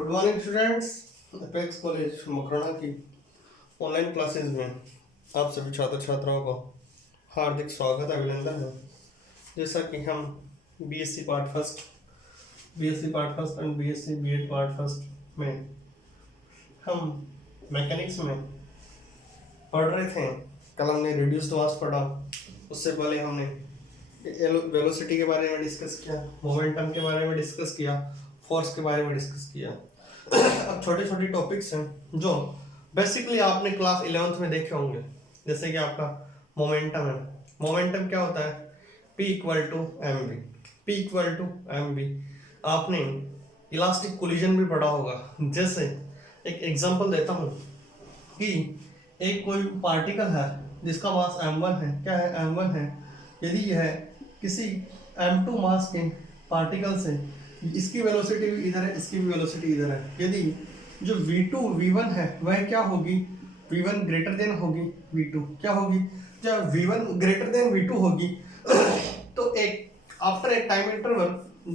Good morning students. Apex college Makrana की online classes में आप सभी छात्र छात्राओं का हार्दिक स्वागत अभिनंदन है। जैसा कि हम B Sc part first and B Sc B Ed part first में हम मैकेनिक्स में पढ़ रहे थे। कल हमने रिड्यूस्ड मास पढ़ा, उससे पहले हमने वेलोसिटी के बारे में डिस्कस किया, मोमेंटम के बारे में डिस्कस किया, फोर्स के बारे में डिस्कस किया। अब छोटे छोटे टॉपिक्स हैं जो बेसिकली आपने क्लास 11th में देखे होंगे। जैसे कि आपका मोमेंटम है। मोमेंटम क्या होता है? P equal to M V. आपने इलास्टिक कोलिजन भी पढ़ा होगा। जैसे एक एग्जांपल देता हूँ कि एक कोई पार्टिकल है जिसका मास m1 है। क्या है? m1 है। यदि यह किसी m2 मास के पार्टिकल से, इसकी वेलोसिटी भी इधर है, इसकी भी वेलोसिटी इधर है, यदि जो v2 v1 है वह क्या होगी? v1 ग्रेटर देन होगी v2। क्या होगी? जब v1 ग्रेटर देन v2 होगी तो एक after a time interval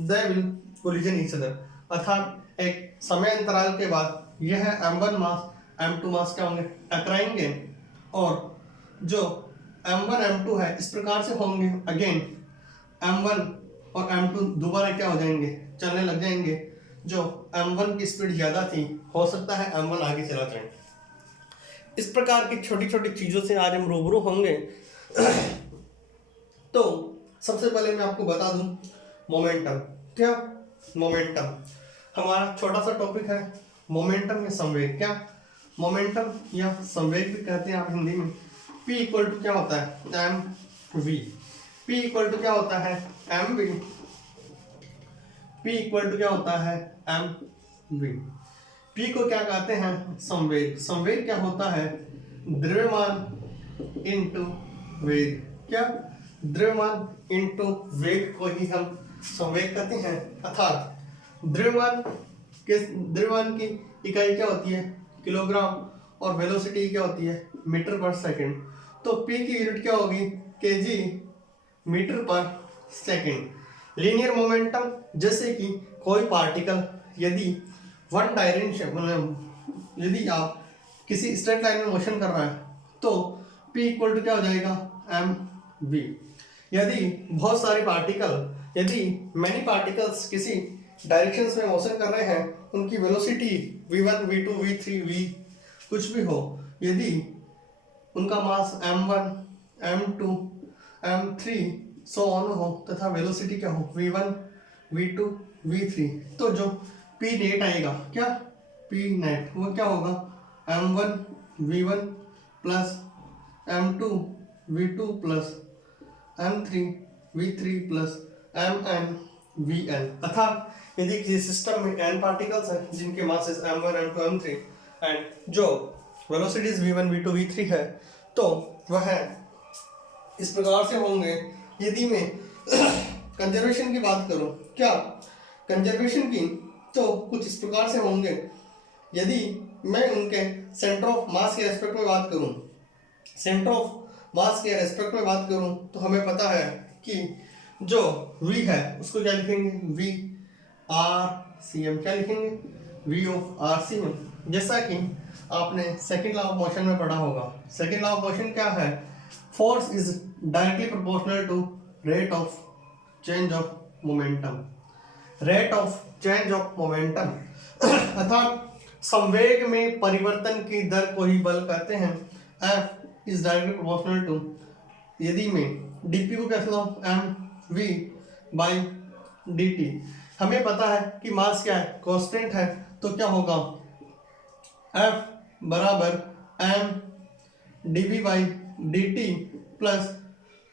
they will collision each other, अर्थात एक समय अंतराल के बाद यह m1 मास m2 मास क्या होंगे? टकराएंगे और जो m1 m2 है इस प्रकार से होंगे। अगेन m1 और m2 दोबारा क्या हो जाएंगे? चलने लग जाएंगे। जो m1 की स्पीड ज्यादा थी, हो सकता है m1 आगे चला जाए। इस प्रकार की छोटी छोटी चीजों से आज हम रूबरू होंगे। तो सबसे पहले मैं आपको बता दूं मोमेंटम। क्या? मोमेंटम हमारा छोटा सा टॉपिक है। मोमेंटम या संवेग। क्या? मोमेंटम या संवेग भी कहते हैं आप हिंदी में। P इक्वल टू क्या होता है? mv। P इक्वल टू क्या होता है? mv। P इक्वल टू क्या होता है? mv। P को क्या कहते हैं? संवेग। संवेग क्या होता है? द्रव्यमान इनटू वेग। क्या? द्रव्यमान इनटू वेग को ही हम संवेग कहते हैं। अर्थात द्रव्यमान की इकाई क्या होती है? किलोग्राम। और वेलोसिटी क्या होती है? मीटर पर सेकंड। तो P की यूनिट क्या होगी? केजी मीटर पर सेकंड। लीनियर मोमेंटम, जैसे कि कोई पार्टिकल यदि वन डायरेक्शन मतलब यदि आप किसी स्ट्रेट लाइन में मोशन कर रहा है तो P इक्वल टू क्या हो जाएगा? mv। यदि बहुत सारे पार्टिकल, यदि मैनी पार्टिकल्स किसी डायरेक्शंस में मोशन कर रहे हैं, उनकी velocity v1 v2 v3 v कुछ भी हो, यदि उनका मास m1 m2 m3 so on हो तथा वेलोसिटी क्या हो? v1 v2 v3, तो जो p नेट आएगा, क्या? p नेट वो क्या होगा? m1 v1 plus m2 v2 plus m3 v3 plus mn vn। अर्थात यदि किसी सिस्टम में n पार्टिकल्स हैं जिनके masses m1 m2 m3 and जो वेलोसिटीज v1 v2 v3 है, तो वह इस प्रकार से होंगे। यदि मैं कंजर्वेशन की बात करूं, क्या? कंजर्वेशन की तो कुछ इस प्रकार से होंगे। यदि मैं उनके सेंटर ऑफ मास के रेस्पेक्ट में बात करूं, तो हमें पता है कि जो v है उसको क्या लिखेंगे? v r cm। क्या लिखेंगे? v of r cm। जैसा कि आपने सेकंड लॉ ऑफ मोशन में पढ़ा होगा। सेकंड लॉ ऑफ मोशन क्या है? Force is directly proportional to rate of change of momentum. Rate of change of momentum अर्थात संवेग में परिवर्तन की दर को ही बल कहते हैं। F is directly proportional to, यदि मैं dp को कैसे लूं? mv by dt। हमें पता है कि मास क्या है? कांस्टेंट है, तो क्या होगा? F बराबर m dv by dt plus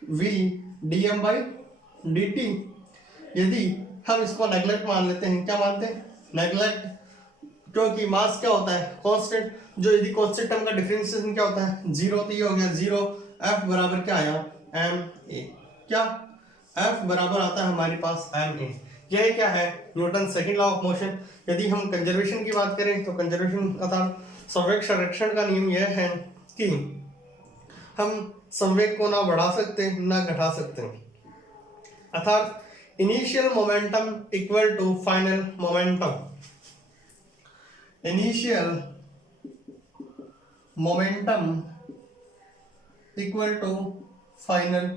v dm by dt। यदि हम इसको नेगलेक्ट मान लेते हैं, क्या मानते हैं? नेगलेक्ट, क्योंकि मास क्या होता है? कांस्टेंट। जो यदि कांस्टेंट टर्म का डिफरेंशिएशन क्या होता है? जीरो, तो ये हो गया जीरो। F बराबर क्या आया? ma। क्या? F बराबर आता है हमारे पास ma। यह क्या है? Newton second law of motion. यदि हम कंजर्वेशन की बात करें तो कंजर्वेशन अर्थात संवेग संरक्षण का नियम यह है कि हम संवेग को ना बढ़ा सकते ना घटा सकते। अर्थात initial momentum equal to final momentum. Initial momentum equal to final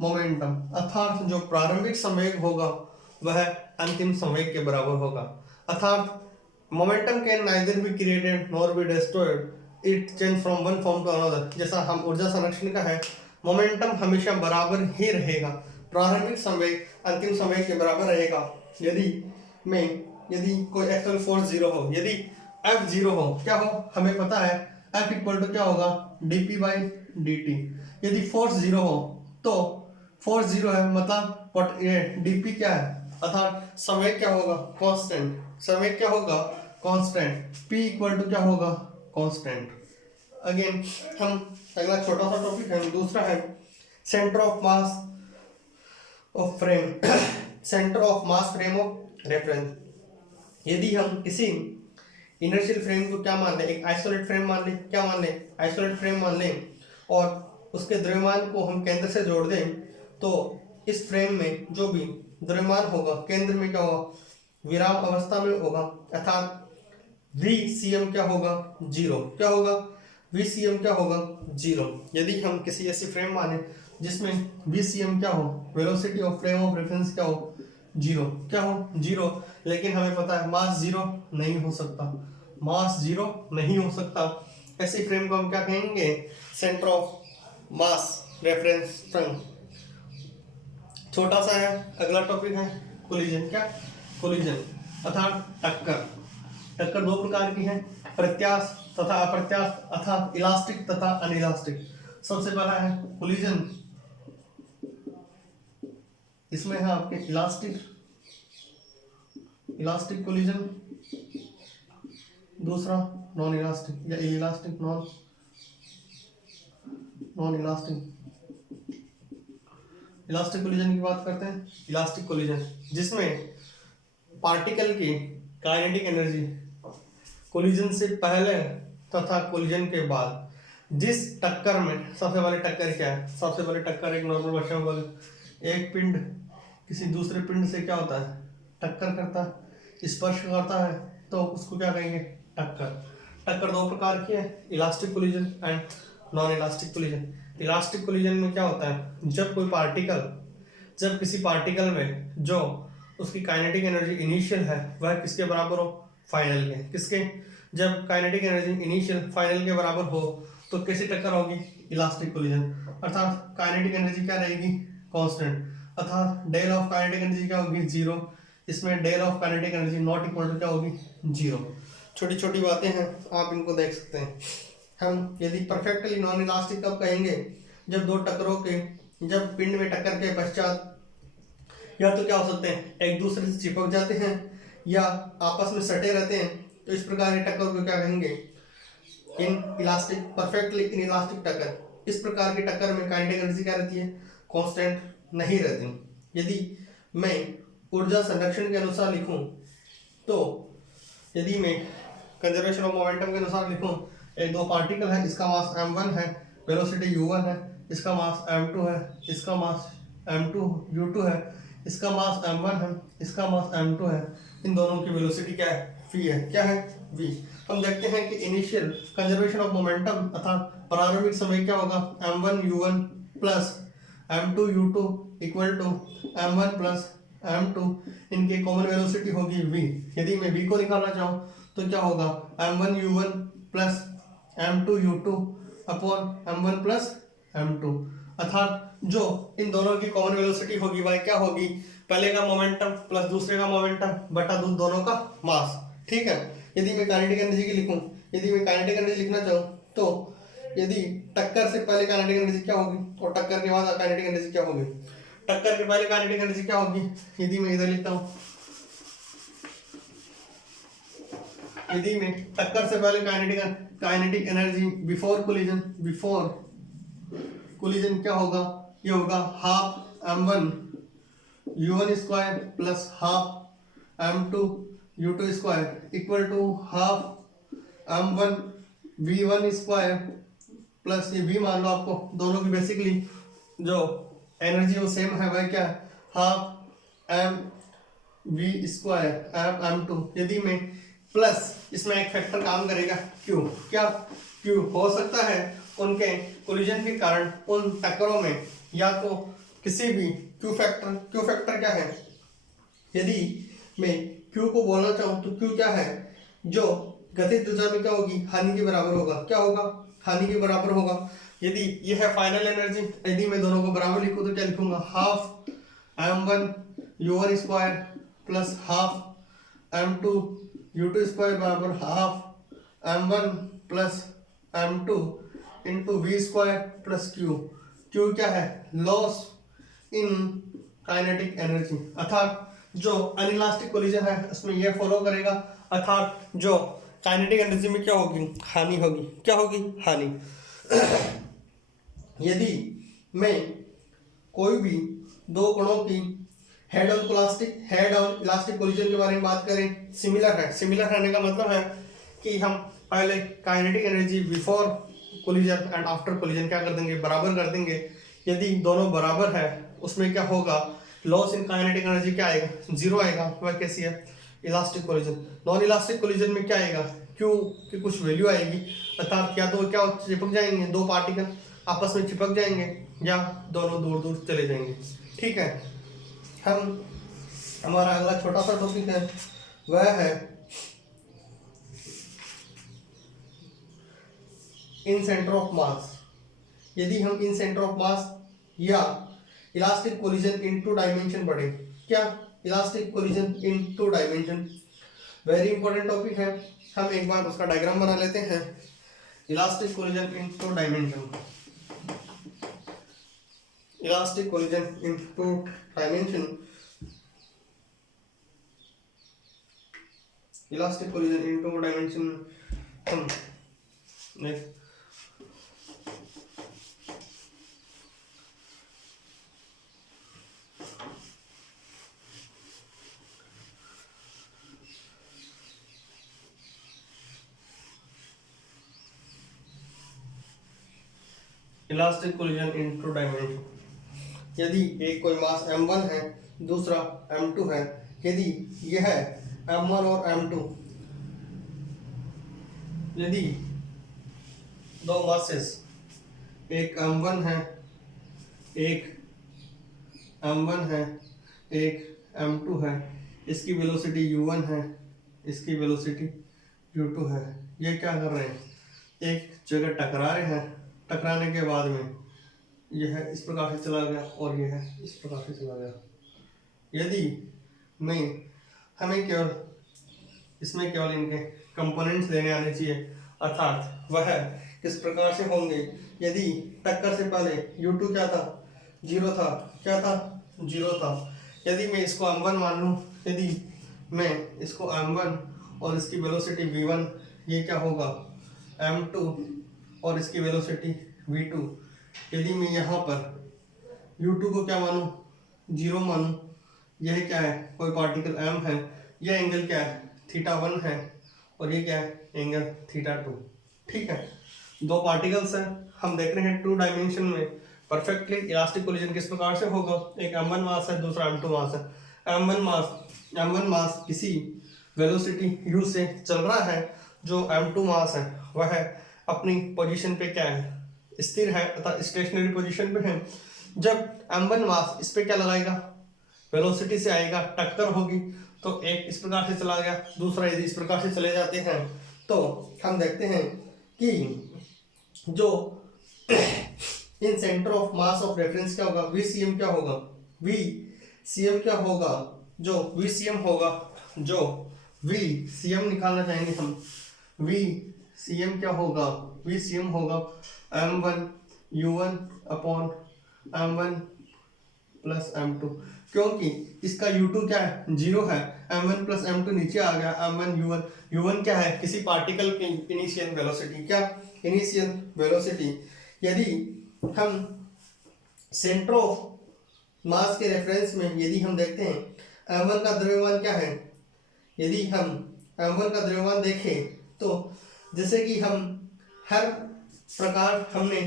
momentum, अर्थात जो प्रारंभिक संवेग होगा वह अंतिम संवेग के बराबर होगा। अर्थात momentum can neither be created nor be destroyed, it change from one form to another. जैसा हम ऊर्जा संरक्षण का है, मोमेंटम हमेशा बराबर ही रहेगा, प्रारंभिक संवेग अंतिम संवेग के बराबर रहेगा। यदि कोई एक्सटर्नल फोर्स जीरो हो, यदि F जीरो हो, क्या हो हमें पता है, F इक्वल टू क्या होगा, dp बाई dt। यदि फोर्स जीरो हो तो फोर्स जीरो है, मतलब dp क्या है, अर्थात संवेग क्या होगा, कांस्टेंट। संवेग क्या होगा, कांस्टेंट। p इक्वल टू क्या होगा, कांस्टेंट। अगेन हम अगला छोटा सा टॉपिक है, दूसरा है centre of mass of frame centre of mass frame of reference. यदि हम किसी इनर्शियल फ्रेम को क्या मान लें, एक आइसोलेट फ्रेम मान लें, क्या मान लें, आइसोलेट फ्रेम मान लें, और उसके द्रव्यमान को हम केंद्र से जोड़ दें, तो इस फ्रेम में जो भी द्रव्यमान होगा केंद्र में क्या होगा, विराम अवस्था में होगा, अर्थात VCM क्या होगा, जीरो। क्या होगा, VCM क्या होगा, जीरो। यदि हम किसी ऐसी फ्रेम माने जिसमें VCM क्या हो, velocity of frame of reference क्या हो, जीरो। क्या हो, जीरो। लेकिन हमें पता है मास जीरो नहीं हो सकता, मास जीरो नहीं हो सकता। ऐसी फ्रेम को हम क्या कहेंगे, centre of mass reference frame. छोटा सा है। अगला टॉपिक है कोलिजन। क्या, कोलिजन अर्थात टक्कर। टक्कर दो प्रकार की है, प्रत्यास्थ तथा अप्रत्यास्थ, अर्थात इलास्टिक तथा अनइलास्टिक। सबसे पहला है कोलिजन, इसमें है आपके इलास्टिक कोलिजन, दूसरा नॉन इलास्टिक या elastic non elastic. Elastic collision की बात करते हैं। इलास्टिक कोलिजन जिसमें पार्टिकल की काइनेटिक एनर्जी कोलिजन से पहले तथा कोलिजन के बाद, जिस टक्कर में, सबसे पहले टक्कर क्या है, सबसे पहले टक्कर एक नॉर्मल भाषा में बोले, एक पिंड किसी दूसरे पिंड से क्या होता है, टक्कर करता है, स्पर्श करता है, तो उसको क्या कहेंगे, टक्कर। टक्कर दो प्रकार की है, elastic collision and non elastic collision. Elastic collision में क्या होता है, जब किसी पार्टिकल में जो उसकी काइनेटिक एनर्जी इनिशियल है वह किसके बराबर हो, फाइनल के। किसके, जब काइनेटिक एनर्जी इनिशियल फाइनल के बराबर हो तो कैसी टक्कर होगी, इलास्टिक कोलिजन। अर्थात काइनेटिक एनर्जी क्या रहेगी, कांस्टेंट, अर्थात डेल ऑफ काइनेटिक एनर्जी क्या होगी, जीरो। इसमें del of kinetic energy not equal to क्या होगी, जीरो। छोटी छोटी बातें हैं, आप इनको देख सकते हैं। हम यदि परफेक्टली नॉन इलास्टिक कब कहेंगे, जब दो टक्करों के, जब पिंड में टक्कर के पश्चात या तो क्या हो सकते हैं, एक दूसरे से चिपक जाते हैं या आपस में सटे रहते हैं, तो इस प्रकार की टक्कर को क्या कहेंगे, in elastic, perfectly in elastic टक्कर। इस प्रकार की टक्कर में काइनेटिक एनर्जी क्या रहती है, कांस्टेंट नहीं रहती। यदि मैं ऊर्जा संरक्षण के अनुसार लिखूं, तो यदि मैं कंजर्वेशन ऑफ मोमेंटम के अनुसार लिखूं, एक दो पार्टिकल है, इसका मास m1 है, वेलोसिटी u1 है, इसका मास m2 है, इसका मास m2 u2 है, इसका मास m1 है, इसका मास m2 है। इन दोनों की वेलोसिटी क्या है, v है। क्या है, v। हम देखते हैं कि इनिशियल कंजर्वेशन ऑफ मोमेंटम अर्थात प्रारंभिक समय क्या होगा, m1 u1 plus m2 u2 equal to m1 plus m2, इनकी कॉमन वेलोसिटी होगी v। यदि मैं v को निकालना चाहूँ तो क्या होगा, m1 u1 plus m2 u2 upon m1 plus m2, अर्थात जो इन दोनों की कॉमन वेलोसिटी होगी वह क्या होगी, पहले का मोमेंटम प्लस दूसरे का मोमेंटम बटा दोनों का मास। ठीक है। यदि मैं काइनेटिक एनर्जी की लिखूं, यदि मैं काइनेटिक एनर्जी लिखना चाहूँ, तो यदि टक्कर से पहले काइनेटिक एनर्जी क्या होगी और टक्कर के बाद काइनेटिक एनर्जी क्या होगी, टक्कर के पहले काइनेटिक एनर्जी क्या होगी, यदि मैं इधर लिखता हूँ, यदि मैं टक्कर से पहले काइनेटिक एनर्जी बिफोर कोलिजन क्या होगा, ये होगा half m1 u1 square plus half m2 u2 square equal to half m1 v1 square plus ये v मान लो आपको, दोनों की बेसिकली जो एनर्जी वो सेम है, वह क्या, half m v square m2। यदि मैं प्लस इसमें एक फैक्टर काम करेगा क्यू। क्या क्यू हो सकता है उनके कोलिजन के कारण उन टक्करों में या तो किसी भी क्यू फैक्टर क्या है, यदि मैं क्यू को बोलना चाहूँ तो क्यू क्या है, जो गतिज ऊर्जा में क्या होगी, हानि के बराबर होगा। क्या होगा, हानि के बराबर होगा। यदि यह है फाइनल एनर्जी, यदि मैं दोनों को बराबर लिखूं तो क्या लिखूंगा, half m1 u1 square plus half m2 u2 square बराबर half m1 plus m2 into v square plus Q. Q क्या है, लॉस इन काइनेटिक एनर्जी, अर्थात जो अनइलास्टिक कोलिजन है उसमें यह फॉलो करेगा, अर्थात जो काइनेटिक एनर्जी में क्या होगी, हानि होगी। क्या होगी, हानि। यदि मैं कोई भी दो कणों की हेड ऑन इलास्टिक कोलिजन के बारे में बात करें, सिमिलर रहने का मतलब है कि हम पहले kinetic energy before collision and after collision क्या कर देंगे, बराबर कर देंगे। यदि दोनों बराबर है उसमें क्या होगा, लॉस इन काइनेटिक एनर्जी क्या आएगा, जीरो आएगा। वह कैसी है, elastic collision. Non elastic collision में क्या आएगा, क्यू की कुछ वैल्यू आएगी, अर्थात या तो क्या चिपक जाएंगे, दो पार्टिकल आपस में चिपक जाएंगे या दोनों दूर दूर चले जाएंगे। ठीक है, हमारा अगला छोटा सा टॉपिक है वह है इन सेंटर ऑफ मास। यदि हम इन सेंटर ऑफ मास या elastic collision in two dimension पढ़े, क्या elastic collision in two dimension very important topic है। हम एक बार उसका डायग्राम बना लेते हैं। Elastic collision in two dimension, elastic collision in two dimension, elastic collision in two dimension हम elastic collision in two dimension. यदि एक कोई मास m1 है, दूसरा m2 है, यदि यह m1 और m2, यदि दो मासेस, एक m1 है, एक m1 है, एक m2 है, इसकी वेलोसिटी u1 है, इसकी वेलोसिटी u2 है, ये क्या कर रहे हैं, एक जगह टकरा रहे हैं। टकराने के बाद में यह इस प्रकार से चला गया और यह इस प्रकार से चला गया। यदि हमें केवल इसमें केवल इनके कंपोनेंट्स लेने आने चाहिए, अर्थात वह किस प्रकार से होंगे। यदि टक्कर से पहले u2 क्या था, जीरो था। क्या था, जीरो था। यदि मैं इसको m1 मान लूँ, यदि मैं इसको m1 और इसकी वेलोसिटी v1, ये क्या होगा m2 और इसकी वेलोसिटी v2। यदि मैं यहाँ पर u2 को क्या मानूं, जीरो मानूं, यह क्या है, कोई पार्टिकल m है, यह एंगल क्या है, θ1 है और ये क्या है, एंगल θ2। ठीक है, दो पार्टिकल्स हैं, हम देख रहे हैं टू डायमेंशन में परफेक्टली इलास्टिक कोलिजन किस प्रकार से होगा। एक m1 मास है, दूसरा m2 मास है। m1 मास किसी वेलोसिटी u से चल रहा है, जो m2 मास है वह अपनी पोजीशन पे क्या है, स्थिर है अर्थात स्टेशनरी पोजीशन पे है। जब m1 मास इस पे क्या लगाएगा, वेलोसिटी से आएगा, टक्कर होगी, तो एक इस प्रकार से चला गया, दूसरा यदि इस प्रकार से चले जाते हैं तो हम देखते हैं कि जो in centre of mass of reference क्या होगा, VCM क्या होगा, VCM क्या होगा, जो VCM होगा, जो VCM निकालना चाहेंगे हम, VCM क्या होगा, VCM होगा m1 u1 upon m1 plus m2, क्योंकि इसका u2 क्या है, जीरो है, m1 प्लस m2 नीचे आ गया, m1 u1 क्या है, किसी पार्टिकल की इनिशियल वेलोसिटी, क्या इनिशियल वेलोसिटी। यदि हम सेंटर ऑफ मास के रेफरेंस में यदि हम देखते हैं m1 का द्रव्यमान क्या है, यदि हम m1 का द्रव्यमान देखें तो जैसे कि हम हर प्रकार हमने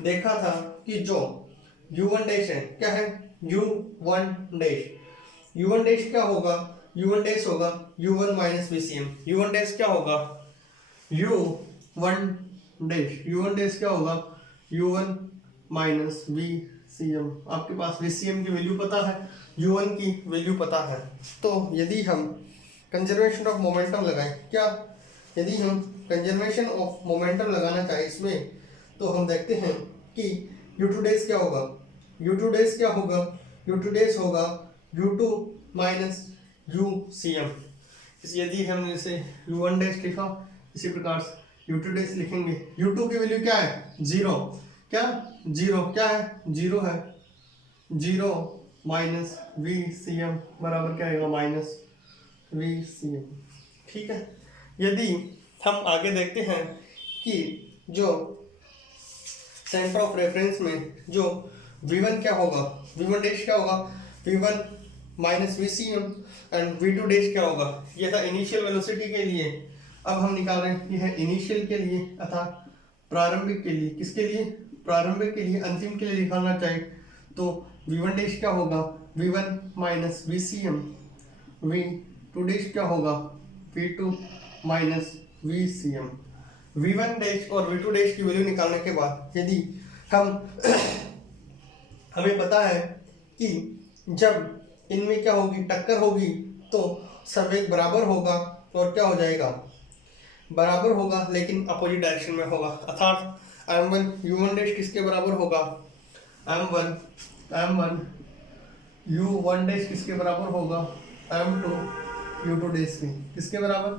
देखा था कि जो u1 डैश है, क्या है u1 डैश क्या होगा, u1 डैश होगा u1 minus VCM। u1 dash क्या होगा u1 डैश क्या होगा u1 माइनस VCM। आपके पास VCM की वैल्यू पता है, u1 की वैल्यू पता है। तो यदि हम कंजर्वेशन ऑफ मोमेंटम लगाएं, क्या यदि हम कंजर्वेशन ऑफ मोमेंटम लगाना चाहें इसमें, तो हम देखते हैं कि u2 डैश क्या होगा u2 डैश क्या होगा u2 डैश होगा u2 माइनस UCM। यदि हमने इसे u1 डैश लिखा, इसी प्रकार से u2 डैश लिखेंगे। u2 की वैल्यू क्या है 0, क्या 0 क्या है 0 है 0 माइनस VCM बराबर क्या आएगा माइनस VCM। ठीक है। यदि हम आगे देखते हैं कि जो सेंटर ऑफ रेफरेंस में जो V1 क्या होगा V1 डैश क्या होगा V1 minus VCM and V2 dash क्या होगा, ये था इनिशियल वेलोसिटी के लिए। अब हम निकाल रहे हैं, ये है इनिशियल के लिए अर्थात प्रारंभिक के लिए। किसके लिए प्रारंभिक के लिए, अंतिम के लिए निकालना चाहिए तो V1 डैश क्या होगा V1 minus VCM, V2 dash क्या होगा V2 minus VCM। V1 dash और V2 डैश की वैल्यू निकालने के बाद यदि हम हमें पता है कि जब इनमें क्या होगी टक्कर होगी तो संवेग बराबर होगा और क्या हो जाएगा बराबर होगा, लेकिन अपोजिट डायरेक्शन में होगा। अर्थात m1 u1 डैश किसके बराबर होगा m1 u1 डैश किसके बराबर होगा m2 u2 डैश की किसके बराबर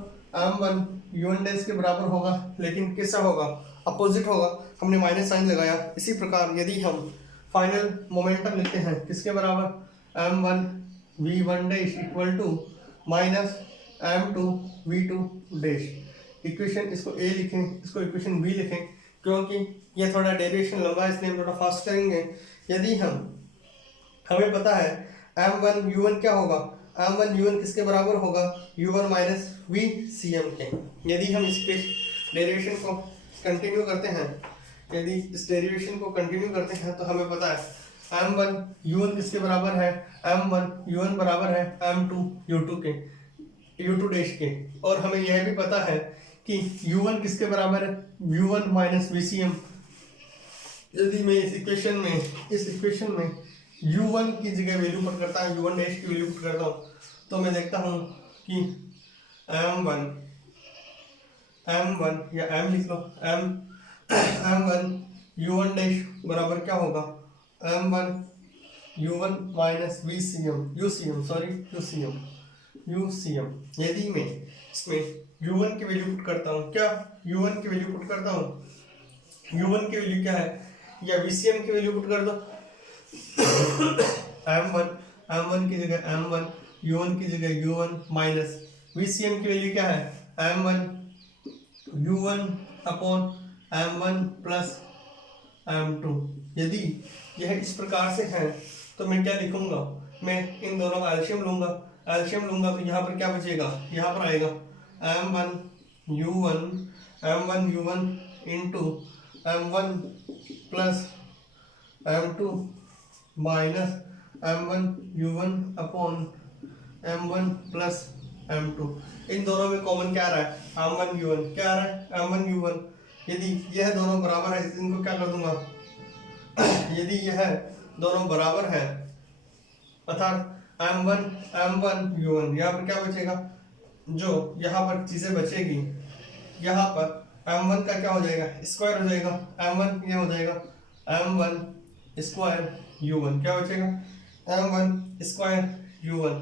m1 u1 डैश के बराबर होगा, लेकिन कैसा होगा अपोजिट होगा, हमने माइनस साइन लगाया। इसी प्रकार यदि हम फाइनल मोमेंटम लेते हैं किसके बराबर m1 v1 dash equal to minus m2 v2 dash. Equation इसको a लिखें, इसको इक्वेशन b लिखें, क्योंकि ये थोड़ा डेरिवेशन लंबा है इसलिए हम थोड़ा फास्ट करेंगे। यदि हमें पता है m1 u1 क्या होगा m1 u1 किसके बराबर होगा u1 माइनस VCM के। यदि हम इसके डेरिवेशन को कंटिन्यू करते हैं, यदि इस डेरिवेशन को कंटिन्यू करते हैं तो हमें पता है m1 u1 किसके बराबर है m1 u1 बराबर है m2 u2 के u2 डैश के। और हमें यह भी पता है कि u1 किसके बराबर है u1 माइनस VCM। यदि मैं इस इक्वेशन में u1 की जगह वैल्यू पुट करता हूँ, u1 डैश की वैल्यू पुट करता हूँ, तो मैं देखता हूँ कि m1 या m लिख लो m1 u1 डैश बराबर क्या होगा m1 u1 माइनस UCM। यदि मैं इसमें u1 की वैल्यू पुट करता हूँ, क्या u1 की वैल्यू पुट करता हूँ, u1 की वैल्यू क्या है या VCM की वैल्यू पुट कर दो m1 की जगह m1 u1 की जगह u1 माइनस VCM की वैल्यू क्या है m1 u1 upon m1 plus m2। यदि यह इस प्रकार से है तो मैं क्या लिखूंगा, मैं इन दोनों का एलसीएम लूंगा तो यहाँ पर क्या बचेगा, यहाँ पर आएगा m1 u1 into m1 plus m2 minus m1 u1 upon m1 plus m2। इन दोनों में कॉमन क्या आ रहा है m1 u1 क्या आ रहा है m1 u1। यदि यह दोनों बराबर है इनको क्या कर दूंगा यदि यह दोनों बराबर है अर्थात m1 u1, यहाँ पर क्या बचेगा, जो यहाँ पर चीजें बचेगी, यहाँ पर m1 का क्या हो जाएगा स्क्वायर हो जाएगा, m1 ये हो जाएगा m1 स्क्वायर u1 क्या बचेगा m1 स्क्वायर u1।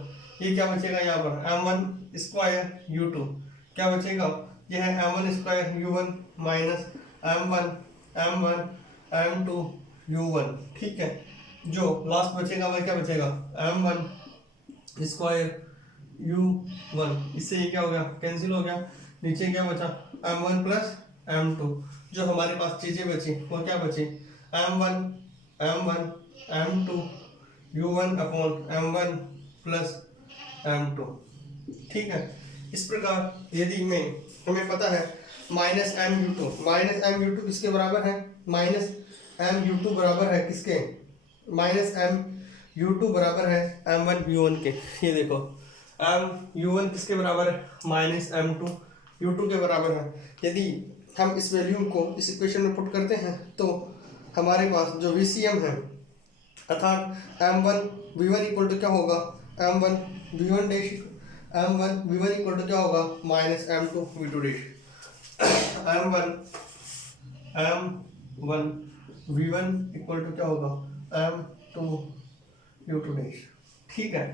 ये क्या बचेगा यहाँ पर m1 स्क्वायर u2 क्या बचेगा, यह है m1 square u1 minus m1 m2 u1। ठीक है, जो लास्ट बचेगा वह क्या बचेगा m1 स्क्वायर u1। इससे ये क्या हो गया कैंसिल हो गया, नीचे क्या बचा m1 प्लस m2। जो हमारे पास चीजें बची वो क्या बची m1 m2 u1 upon m1 plus m2। ठीक है, इस प्रकार यदि हमें पता है माइनस mu2 किसके बराबर है mu2 बराबर है किसके mu2 बराबर है m1 u1 के। ये देखो u1 किसके बराबर है, माइनस m2 u2 के बराबर है। यदि हम इस वैल्यू को इस इक्वेशन में पुट करते हैं तो हमारे पास जो VCM है अर्थात m1 v1 इक्वल टू क्या होगा, m1 v1 dash m1 v1 equal to क्या होगा, minus m2 v2 dash. m1 v1 equal to क्या होगा, m2 u2 डैश। ठीक है,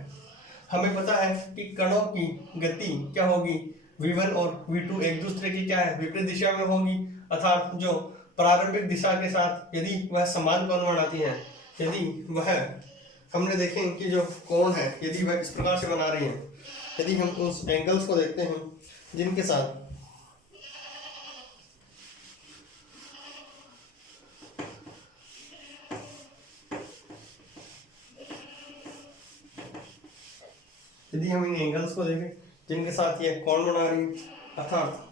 हमें पता है कि कणों की गति क्या होगी, v1 और v2 एक दूसरे की क्या है, विपरीत दिशा में होगी। अर्थात जो प्रारंभिक दिशा के साथ यदि वह समान कोण बनाती हैं, यदि वह हमने देखें कि जो कोण है यदि वह इस प्रकार से बना रही है, यदि हम उस एंगल्स को देखते हैं जिनके साथ यदि हम इन एंगल्स को देखें जिनके साथ ये कोण बना रही है, अर्थात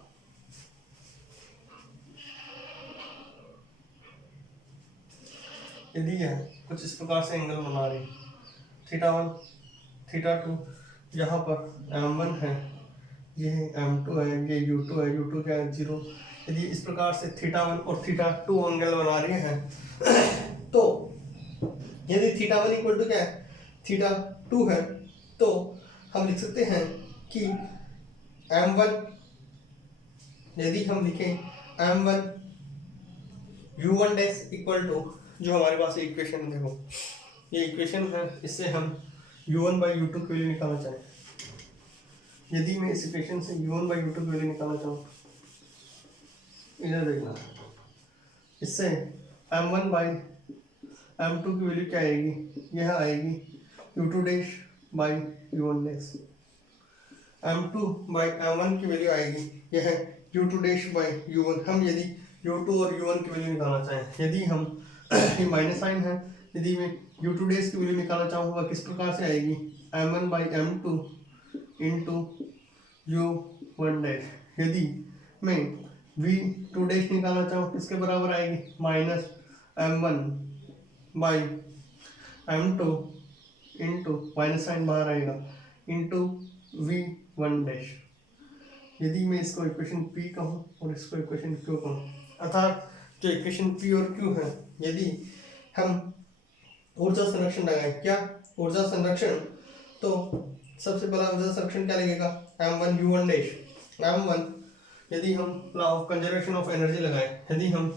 यदि यह कुछ इस प्रकार से एंगल बना रही है, θ1 θ2, यहाँ पर m1 है, ये m2 है, ये u2 है, u2 क्या है 0। यदि इस प्रकार से θ1 और θ2 एंगल बना रही है तो यदि θ1 इक्वल टू क्या है, θ2 है, तो हम लिख सकते हैं कि m1, यदि हम लिखें m1 u1 dash equal to, जो हमारे पास इक्वेशन देखो ये इक्वेशन है, इससे हम u1 बाई u2 की वैल्यू निकालना चाहें। यदि मैं इस इक्वेशन से u1 बाई u2 की वैल्यू निकालना चाहूँ, इधर देखना, इससे m1 बाई m2 की वैल्यू क्या आएगी, यह आएगी u2 dash by u1 dash. m2 by m1 की वैल्यू आएगी यह u2 डैश बाई u1। हम यदि u2 और u1 की वैल्यू निकालना चाहें, यदि हम ये माइनस साइन है, यदि मैं u2 डैश की वैल्यू निकालना चाहूँगा किस प्रकार से आएगी, m1 by m2 into u1 dash. यदि मैं v2 डैश निकालना चाहूँ किसके बराबर आएगी, minus m1 by m2 into minus sign बाहर आएगा इंटू v1 डैश। यदि मैं इसको इक्वेशन p कहूँ और इसको इक्वेशन q कहूँ, अर्थात जो इक्वेशन p और q है, यदि हम ऊर्जा संरक्षण लगाएं, क्या ऊर्जा संरक्षण, तो सबसे पहला ऊर्जा संरक्षण क्या लगेगा, m1 u1 डैश। m1 यदि हम law of conservation of energy लगाएं, यदि हम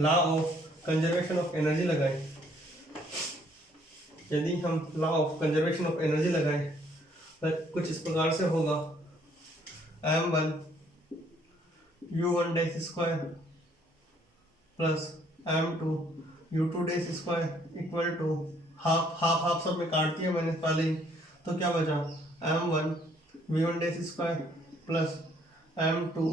law of conservation of energy लगाएं, यदि हम law of conservation of energy लगाएं तो कुछ इस प्रकार से होगा, m1 u1 dash square plus m2 u2 dash square equal to half half half सब में काट दिया मैंने पहले ही, तो क्या बचा m1 v1 dash square plus m2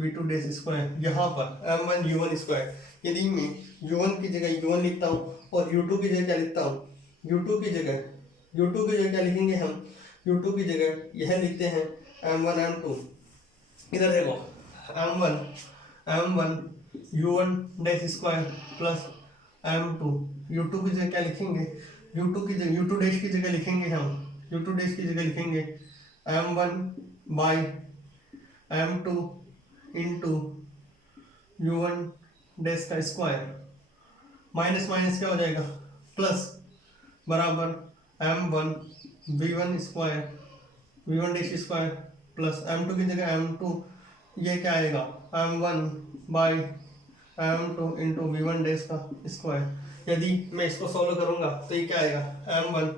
v2 dash square. यहाँ पर m1 u1 स्क्वायर, यदि मैं u1 की जगह u1 लिखता हूँ और u2 की जगह क्या लिखता हूँ, u2 की जगह क्या लिखेंगे हम, u2 की जगह यह लिखते हैं m1 m2। इधर देखो m1 u1 dash square plus m2 u2 की जगह क्या लिखेंगे, u2 डैश की जगह लिखेंगे हम, u2 डैश की जगह लिखेंगे m1 by m2 into u1 dash का स्क्वायर, माइनस माइनस क्या हो जाएगा प्लस, बराबर m1 v1 square v1 dash square plus m2 की जगह m2, ये क्या आएगा m1 by m2 into v1 dash का स्क्वायर। यदि मैं इसको सॉल्व करूंगा तो ये क्या आएगा m1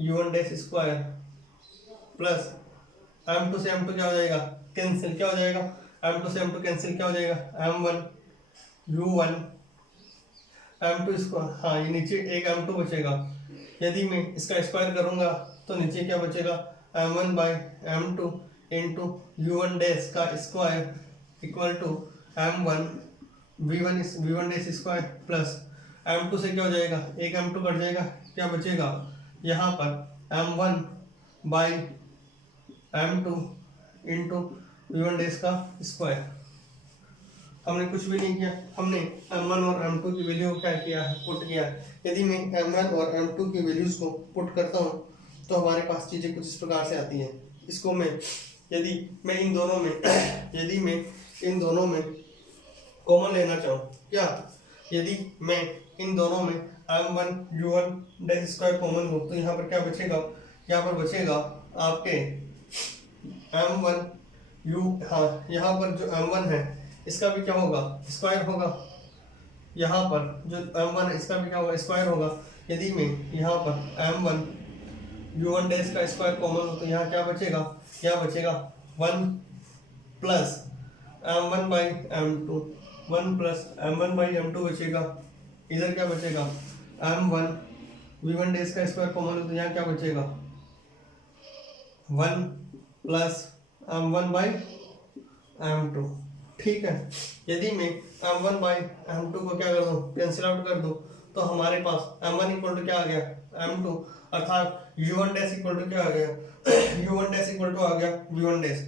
u1 dash square plus m2 से m2 क्या हो जाएगा, कैंसिल, क्या हो जाएगा m2 से m2 कैंसिल, क्या हो जाएगा m1 u1 m2 स्क्वायर, हाँ ये नीचे एक m2 बचेगा। यदि मैं इसका स्क्वायर करूंगा तो नीचे क्या बचेगा m1 by m2 into u1 dash का square equal to m1 v1 dash square plus m2 से क्या हो जाएगा, एक m2 कट जाएगा, क्या बचेगा यहाँ पर m1 by m2 into v1 dash का स्क्वायर। हमने कुछ भी नहीं किया, हमने m1 और m2 की वैल्यू क्या किया है, पुट किया है। यदि मैं m1 और m2 की वैल्यूज को पुट करता हूँ तो हमारे पास चीज़ें कुछ इस प्रकार से आती हैं। इसको मैं यदि मैं इन दोनों में कॉमन लेना चाहूँ, क्या यदि मैं इन दोनों में m1 u1 dash square common हो तो यहाँ पर क्या बचेगा, यहाँ पर बचेगा आपके m1 हाँ यहाँ पर जो m1 है इसका भी क्या होगा, स्क्वायर होगा। यहाँ पर जो m1 है इसका भी क्या होगा, स्क्वायर होगा। यदि मैं यहाँ पर m1 u1 डैश का स्क्वायर कॉमन हो तो यहाँ क्या बचेगा, क्या बचेगा 1 plus m1 by m2, 1 plus m1 by m2 बचेगा। इधर क्या बचेगा m1 v1 डैश का स्क्वायर कॉमन हो तो यहाँ क्या बचेगा 1 प्लस m1 बाई m2। ठीक है, यदि मैं m1 बाई m2 को क्या कर दूं, कैंसिल आउट कर दूं तो हमारे पास m1 इक्वल टू क्या आ गया m2, अर्थात u1 डैश इक्वल टू क्या आ गया u1 डैश इक्वल टू आ गया v1 डैश,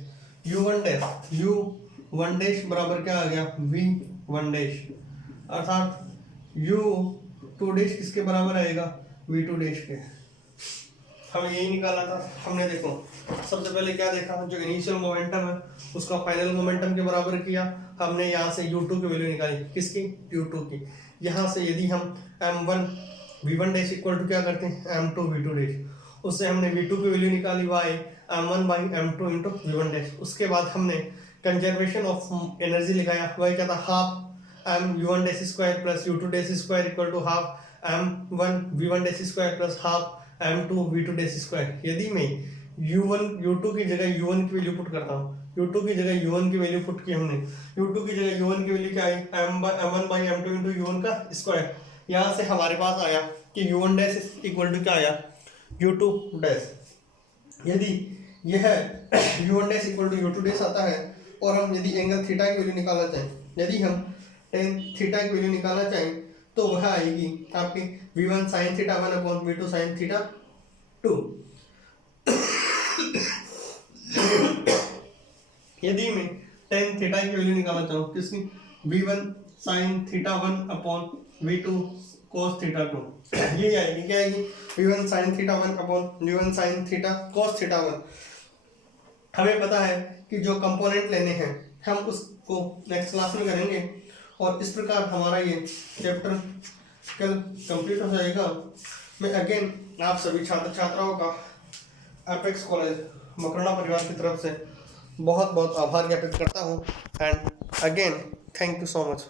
u1 डैश बराबर क्या आ गया v1 डैश, अर्थात u2 डैश किसके बराबर आएगा v2 डैश के। हमें यही निकालना था। हमने देखो सबसे पहले क्या देखा, जो इनिशियल मोमेंटम है उसका फाइनल मोमेंटम के बराबर किया। हमने यहाँ से u2 की वैल्यू निकाली, किसकी, u2 की। यहाँ से यदि हम m1 v1 dash equal to क्या करते हैं m2 v2 डैश, उससे हमने v2 की वैल्यू निकाली y m1 by m2 into v1 dash. उसके बाद हमने कंजर्वेशन ऑफ एनर्जी लिखाया, वही क्या था half m u1 dash square plus u2 dash square equal to half m1 v1 dash square plus half m2 v2 dash square. यदि मैं u2 की जगह u1 की वैल्यू पुट करता हूँ, u2 की जगह u1 की वैल्यू पुट की हमने, u2 की जगह u1 की वैल्यू क्या आई m1 by m2 into u1 का स्क्वायर। यहाँ से हमारे पास आया कि u1 डैश इक्वल टू क्या आया u2 डैश। यदि यह u1 dash equal to u2 dash आता है और हम यदि एंगल थीटा की वैल्यू निकालना चाहें, यदि हम टेन थीटा की वैल्यू निकालना चाहें तो वह आएगी आपकी v1 sin theta 1 upon v2 sin theta 2। यदि मैं tan थीटा की वैल्यू निकालना चाहूँ, किसकी, v1 sin theta 1 upon v2 cos theta 2, ये आएगी, क्या आएगी v1 sin theta 1 upon v1 sin theta cos theta 1। हमें पता है कि जो कंपोनेंट लेने हैं हम उसको नेक्स्ट क्लास में करेंगे और इस प्रकार हमारा ये चैप्टर कल कंप्लीट हो जाएगा। मैं अगेन आप सभी छात्र छात्राओं का एपेक्स कॉलेज मकराना परिवार की तरफ से बहुत बहुत आभार ज्ञापित करता हूँ and again thank you so much.